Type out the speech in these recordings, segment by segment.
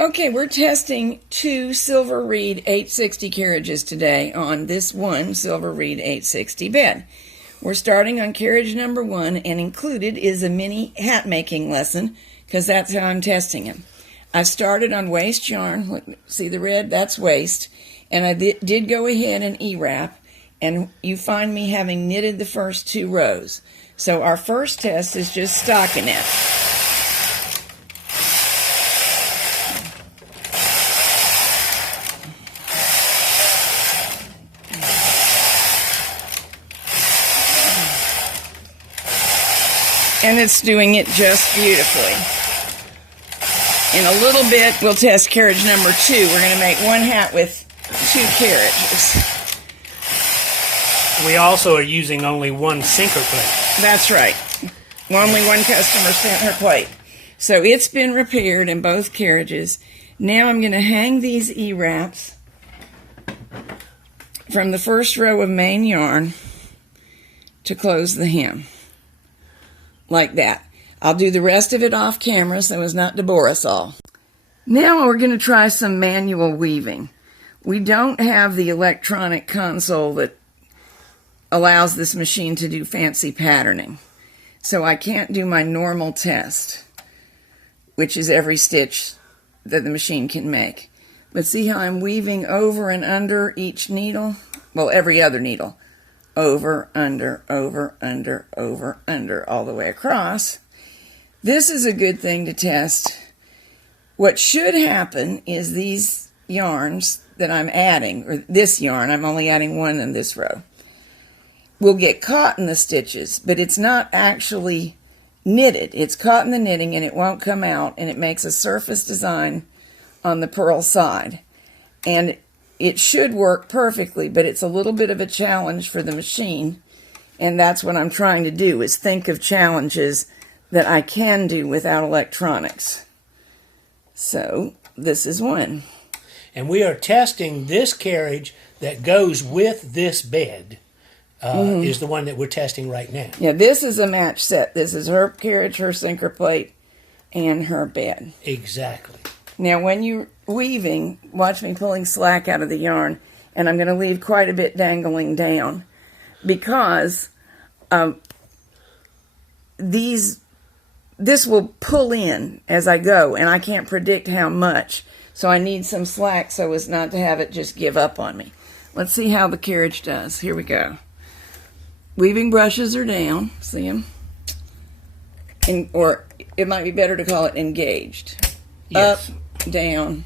Okay, we're testing two silver reed 860 carriages today on this one silver reed 860 bed. We're starting on carriage number 1, and included is a mini hat making lesson because that's how I'm testing them. I started on waste yarn. See the red? That's waste. And I did go ahead and E-wrap, and you find me having knitted the first 2 rows. So our first test is just stockinette. And it's doing it just beautifully. In a little bit, we'll test carriage number 2. We're going to make one hat with 2 carriages. We also are using only one sinker plate. That's right. Only one customer sent her plate. So it's been repaired in both carriages. Now I'm going to hang these E-wraps from the first row of main yarn to close the hem. Like that. I'll do the rest of it off camera so as not to bore us all. Now we're going to try some manual weaving. We don't have the electronic console that allows this machine to do fancy patterning. So I can't do my normal test, which is every stitch that the machine can make. But see how I'm weaving over and under each needle? Well, every other needle. Over, under, over, under, over, under, all the way across. This is a good thing to test. What should happen is these yarns that I'm adding, or this yarn, I'm only adding one in this row, will get caught in the stitches, but it's not actually knitted. It's caught in the knitting and it won't come out, and it makes a surface design on the purl side. And it should work perfectly, but it's a little bit of a challenge for the machine, and that's what I'm trying to do, is think of challenges that I can do without electronics. So this is one. And we are testing this carriage that goes with this bed, is the one that we're testing right now. Yeah, this is a match set. This is her carriage, her sinker plate, and her bed. Exactly. Now, when you're weaving, watch me pulling slack out of the yarn, and I'm going to leave quite a bit dangling down because this will pull in as I go, and I can't predict how much, so I need some slack so as not to have it just give up on me. Let's see how the carriage does. Here we go. Weaving brushes are down. See them? Or it might be better to call it engaged. Yes. Up, down,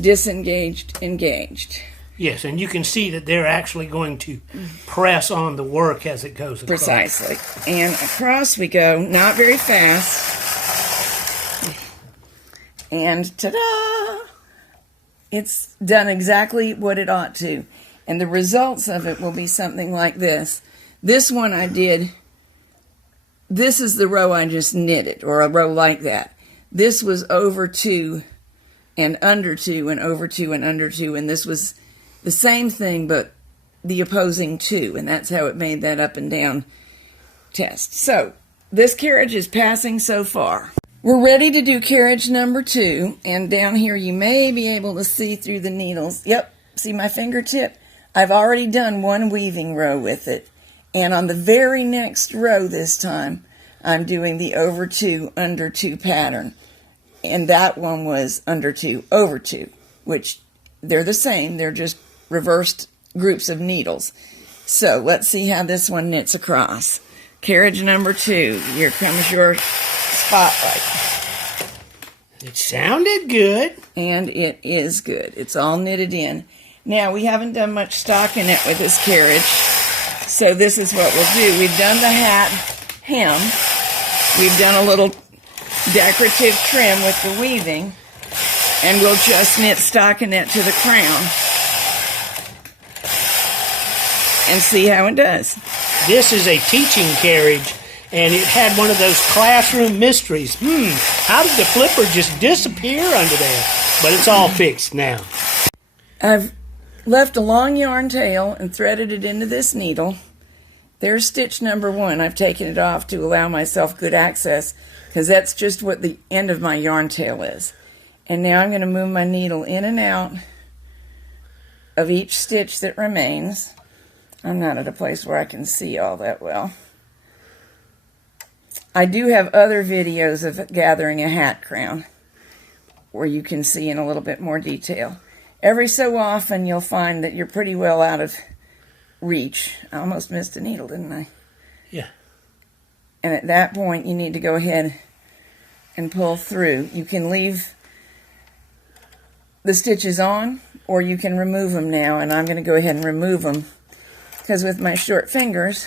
disengaged, engaged. Yes, and you can see that they're actually going to press on the work as it goes across. Precisely. And across we go, not very fast. And ta-da! It's done exactly what it ought to. And the results of it will be something like this. This one I did, this is the row I just knitted, or a row like that. This was over 2 and under 2 and over 2 and under 2, and this was the same thing but the opposing 2, and that's how it made that up and down test. So this carriage is passing so far. We're ready to do carriage number 2, and down here you may be able to see through the needles. Yep, see my fingertip? I've already done one weaving row with it, and on the very next row this time I'm doing the over 2, under 2 pattern. And that one was under 2, over 2, which they're the same. They're just reversed groups of needles. So let's see how this one knits across. Carriage number 2. Here comes your spotlight. It sounded good. And it is good. It's all knitted in. Now, we haven't done much stockinette with this carriage. So this is what we'll do. We've done the hat hem. We've done a little decorative trim with the weaving, and we'll just knit stockinette to the crown and see how it does. This is a teaching carriage, and it had one of those classroom mysteries. How did the flipper just disappear under there? But it's all fixed now. I've left a long yarn tail and threaded it into this needle. There's stitch number 1. I've taken it off to allow myself good access because that's just what the end of my yarn tail is. And now I'm going to move my needle in and out of each stitch that remains. I'm not at a place where I can see all that well. I do have other videos of gathering a hat crown where you can see in a little bit more detail. Every so often you'll find that you're pretty well out of reach. I almost missed a needle, didn't I? Yeah. And at that point you need to go ahead and pull through. You can leave the stitches on, or you can remove them now, and I'm going to go ahead and remove them because with my short fingers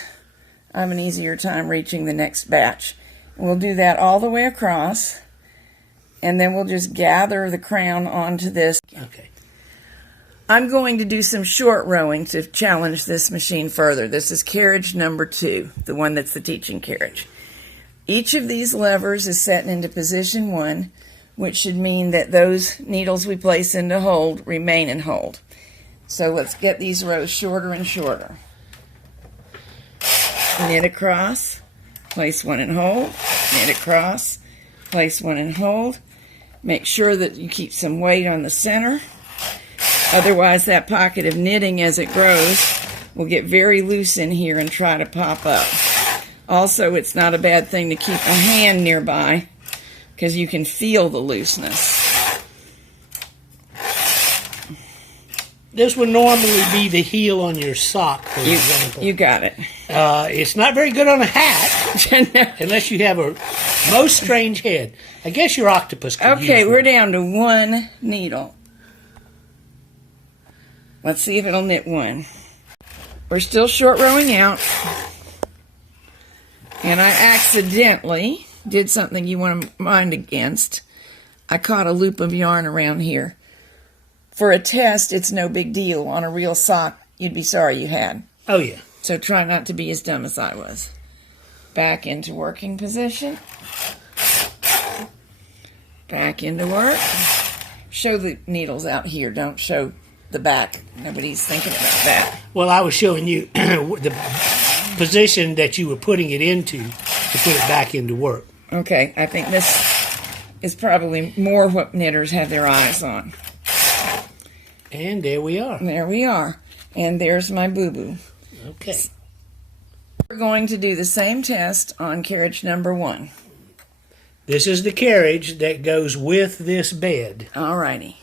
I have an easier time reaching the next batch. We'll do that all the way across, and then we'll just gather the crown onto this. Okay. I'm going to do some short rowing to challenge this machine further. This is carriage number 2, the one that's the teaching carriage. Each of these levers is set into position 1, which should mean that those needles we place into hold remain in hold. So let's get these rows shorter and shorter. Knit across, place one in hold, knit across, place one in hold. Make sure that you keep some weight on the center. Otherwise, that pocket of knitting as it grows will get very loose in here and try to pop up. Also, it's not a bad thing to keep a hand nearby because you can feel the looseness. This would normally be the heel on your sock, for example. You got it. It's not very good on a hat unless you have a most strange head. I guess your octopus could use we're one. down to one needle. Let's see if it'll knit one. We're still short rowing out. And I accidentally did something you want to mind against. I caught a loop of yarn around here. For a test, it's no big deal. On a real sock, you'd be sorry you had. Oh, yeah. So try not to be as dumb as I was. Back into working position. Back into work. Show the needles out here. Don't show the back. Nobody's thinking about that. Well, I was showing you the position that you were putting it into to put it back into work. Okay, I think this is probably more what knitters have their eyes on. And there we are. There we are. And there's my boo-boo. Okay. We're going to do the same test on carriage number 1. This is the carriage that goes with this bed. Alrighty.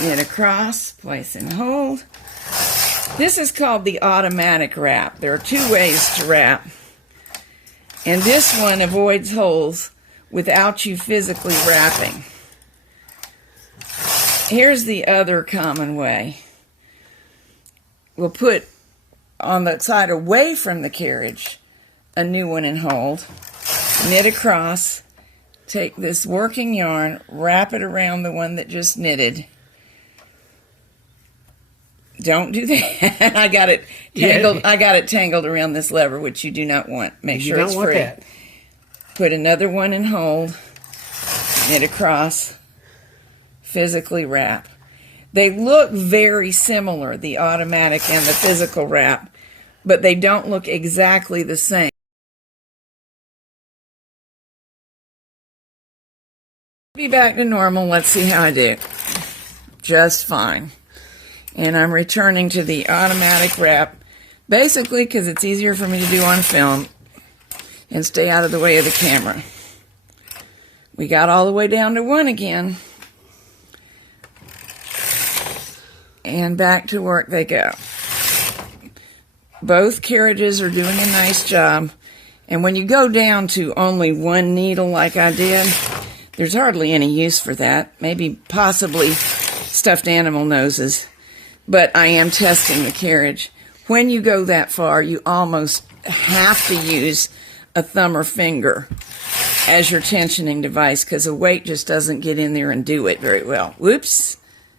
Knit across, place and hold. This is called the automatic wrap. There are 2 ways to wrap. And this one avoids holes without you physically wrapping. Here's the other common way. We'll put on the side away from the carriage a new one in hold, knit across, take this working yarn, wrap it around the one that just knitted. Don't do that. I got it tangled. Yeah. I got it tangled around this lever, which you do not want. Make sure it's free. That. Put another one in hold, knit across, physically wrap. They look very similar, the automatic and the physical wrap, but they don't look exactly the same. Be back to normal. Let's see how I do. Just fine. And I'm returning to the automatic wrap, basically because it's easier for me to do on film and stay out of the way of the camera. We got all the way down to 1 again. And back to work they go. Both carriages are doing a nice job. And when you go down to only 1 needle like I did, there's hardly any use for that. Maybe possibly stuffed animal noses. But I am testing the carriage. When you go that far, you almost have to use a thumb or finger as your tensioning device because the weight just doesn't get in there and do it very well. Whoops.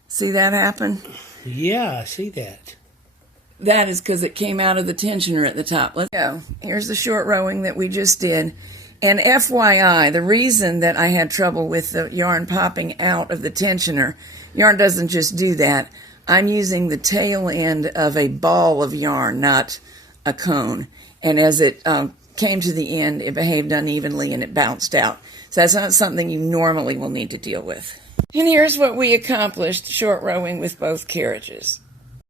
See that happen? Yeah, I see that. That is because it came out of the tensioner at the top. Let's go. Here's the short rowing that we just did. And FYI, the reason that I had trouble with the yarn popping out of the tensioner, yarn doesn't just do that. I'm using the tail end of a ball of yarn, not a cone. And as it came to the end, it behaved unevenly and it bounced out. So that's not something you normally will need to deal with. And here's what we accomplished short rowing with both carriages.